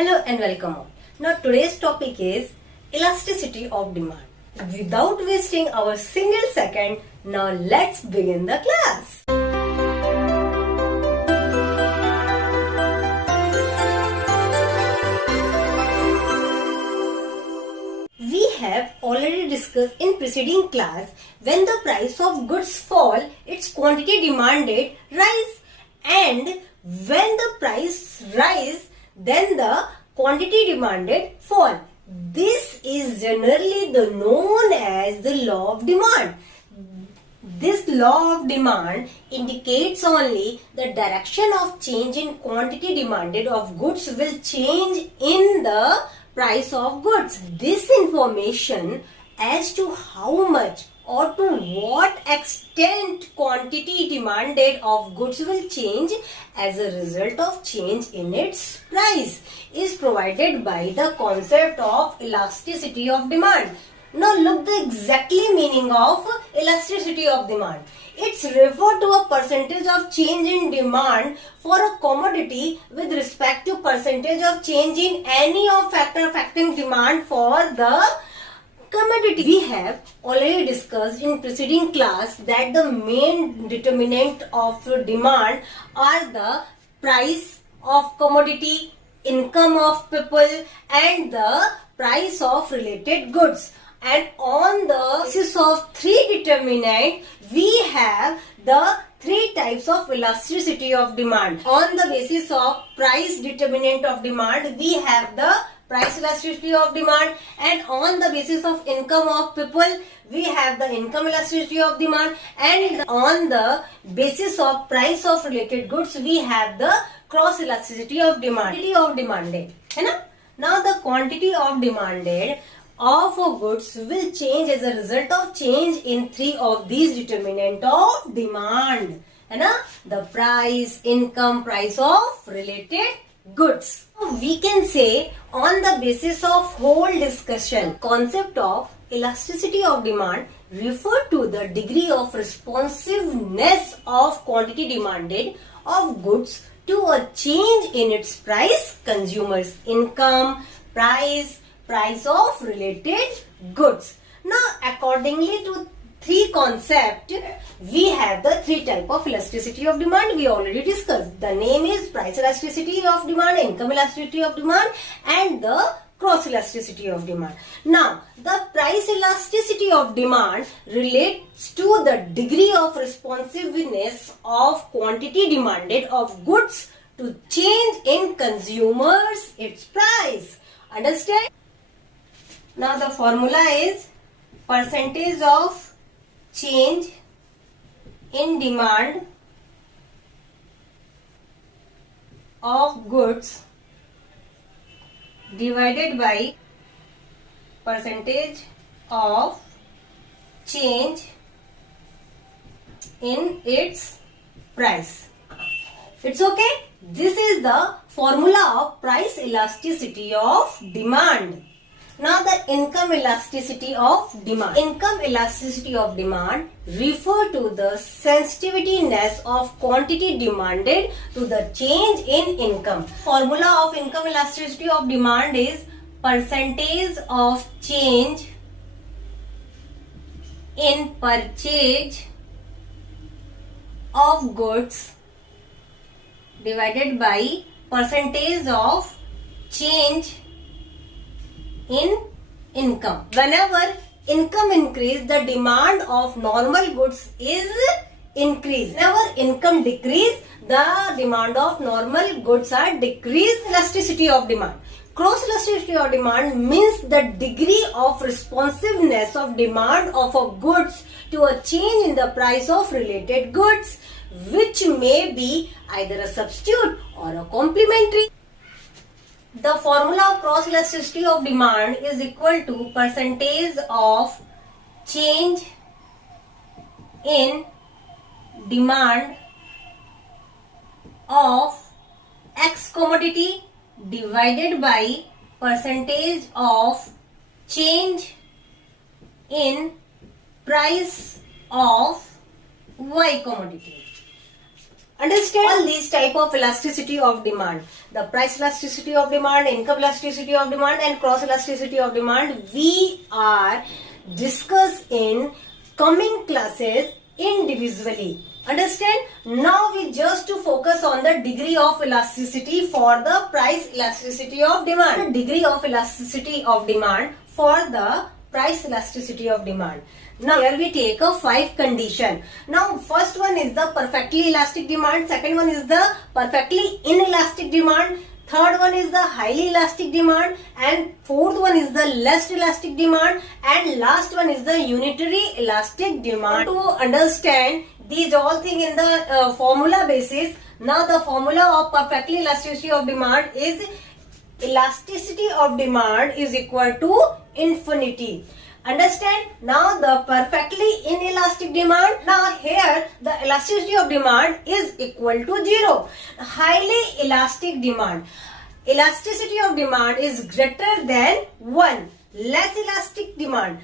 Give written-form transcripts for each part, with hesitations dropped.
Hello and welcome all. Now today's topic is elasticity of demand. Without wasting our single second, now let's begin the class. We have already discussed in preceding class, when the price of goods fall, its quantity demanded rise, and when the price rise, then the quantity demanded fall. This is generally known as the law of demand. This law of demand indicates only the direction of change in quantity demanded of goods will change in the price of goods. This information as to how much or to what extent quantity demanded of goods will change as a result of change in its price is provided by the concept of elasticity of demand. Now look the exactly meaning of elasticity of demand. It's referred to a percentage of change in demand for a commodity with respect to percentage of change in any of factor affecting demand for the commodity. We have already discussed in preceding class that the main determinant of demand are the price of commodity, income of people, and the price of related goods. And on the basis of three determinants, we have the three types of elasticity of demand. On the basis of price determinant of demand, we have the price elasticity of demand, and on the basis of income of people, we have the income elasticity of demand, and on the basis of price of related goods, we have the cross elasticity of demand. Quantity of demanded, है ना? Now the quantity of demanded of goods will change as a result of change in three of these determinant of demand, है ना? The price, income, price of related goods. We can say on the basis of whole discussion, concept of elasticity of demand refer to the degree of responsiveness of quantity demanded of goods to a change in its price, consumers' income, price of related goods. Now accordingly to three concept, we have the three type of elasticity of demand we already discussed. The name is price elasticity of demand, income elasticity of demand, and the cross elasticity of demand. Now the price elasticity of demand relates to the degree of responsiveness of quantity demanded of goods to change in consumers its price. Understand? Now the formula is percentage of change in demand of goods divided by percentage of change in its price. It's okay? This is the formula of price elasticity of demand. Now the income elasticity of demand. Income elasticity of demand refer to the sensitiveness of quantity demanded to the change in income. Formula of income elasticity of demand is percentage of change in purchase of goods divided by percentage of change in income. Whenever income increase, the demand of normal goods is increased. Whenever income decrease, the demand of normal goods are decreased. Elasticity of demand. Cross elasticity of demand means the degree of responsiveness of demand of a goods to a change in the price of related goods, which may be either a substitute or a complementary. The formula of cross elasticity of demand is equal to percentage of change in demand of X commodity divided by percentage of change in price of Y commodity. Understand all these type of elasticity of demand. The price elasticity of demand, income elasticity of demand and cross elasticity of demand we are discuss in coming classes individually. Understand? Now we just to focus on the degree of elasticity for the price elasticity of demand. The degree of elasticity of demand for the price elasticity of demand. Now here we take a 5 condition. Now first one is the perfectly elastic demand, second one is the perfectly inelastic demand, third one is the highly elastic demand, and fourth one is the less elastic demand, and last one is the unitary elastic demand. To understand these all things in the formula basis, now the formula of perfectly elasticity of demand is elasticity of demand is equal to infinity. Understand? Now the perfectly inelastic demand, now here the elasticity of demand is equal to 0. Highly elastic demand, elasticity of demand is greater than 1. Less elastic demand,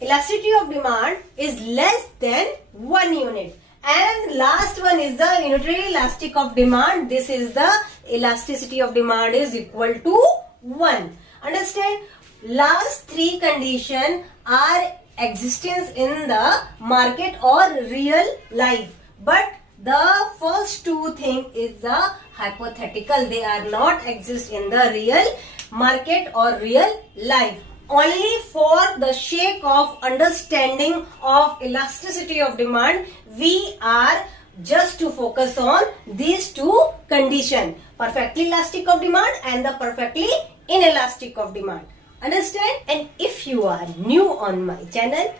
elasticity of demand is less than 1 unit. And last one is the unitary elastic of demand. This is the elasticity of demand is equal to 1. Understand? Last 3 conditions are existence in the market or real life. But the first 2 things is the hypothetical. They are not exist in the real market or real life. Only for the sake of understanding of elasticity of demand, we are just to focus on these 2 conditions. Perfectly elastic of demand and the perfectly inelastic of demand. Understand? And if you are new on my channel,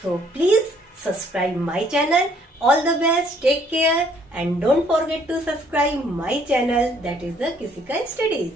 so please subscribe my channel. All the best, take care, and don't forget to subscribe my channel, that is the Kisika Studies.